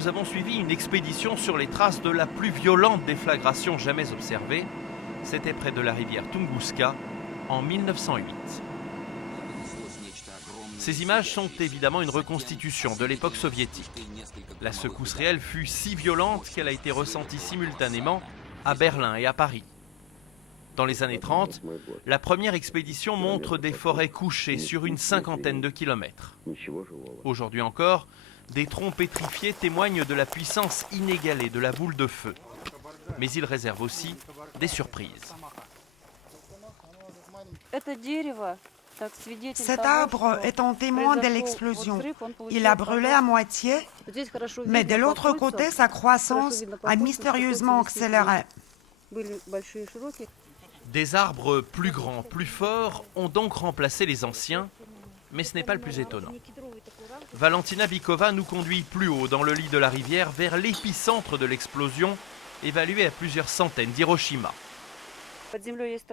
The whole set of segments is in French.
nous avons suivi une expédition sur les traces de la plus violente déflagration jamais observée. C'était près de la rivière Tunguska en 1908. Ces images sont évidemment une reconstitution de l'époque soviétique. La secousse réelle fut si violente qu'elle a été ressentie simultanément à Berlin et à Paris. Dans les années 30, la première expédition montre des forêts couchées sur une cinquantaine de kilomètres. Aujourd'hui encore, des troncs pétrifiés témoignent de la puissance inégalée de la boule de feu. Mais il réserve aussi des surprises. Cet arbre est un témoin de l'explosion. Il a brûlé à moitié, mais de l'autre côté, sa croissance a mystérieusement accéléré. Des arbres plus grands, plus forts ont donc remplacé les anciens, mais ce n'est pas le plus étonnant. Valentina Bykova nous conduit plus haut dans le lit de la rivière vers l'épicentre de l'explosion, évalué à plusieurs centaines d'Hiroshima.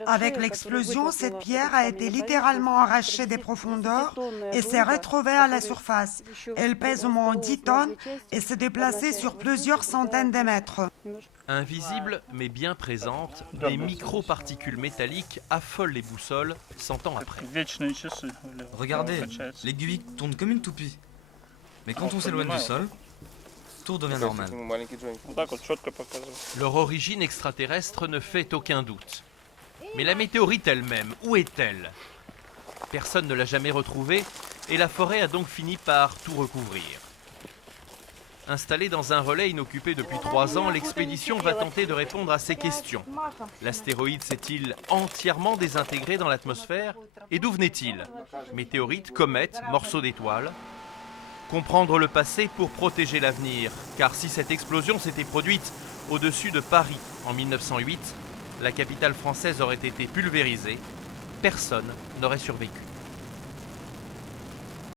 Avec l'explosion, cette pierre a été littéralement arrachée des profondeurs et s'est retrouvée à la surface. Elle pèse au moins 10 tonnes et s'est déplacée sur plusieurs centaines de mètres. Invisibles mais bien présentes, des microparticules métalliques affolent les boussoles 100 ans après. Regardez, l'aiguille tourne comme une toupie. Mais quand on s'éloigne du sol, tout devient normal. Leur origine extraterrestre ne fait aucun doute. Mais la météorite elle-même, où est-elle? Personne ne l'a jamais retrouvée et la forêt a donc fini par tout recouvrir. Installée dans un relais inoccupé depuis 3 ans, l'expédition va tenter de répondre à ces questions. L'astéroïde s'est-il entièrement désintégré dans l'atmosphère? Et d'où venait-il? Météorite, comète, morceau d'étoile? Comprendre le passé pour protéger l'avenir, car si cette explosion s'était produite au-dessus de Paris en 1908, la capitale française aurait été pulvérisée, personne n'aurait survécu.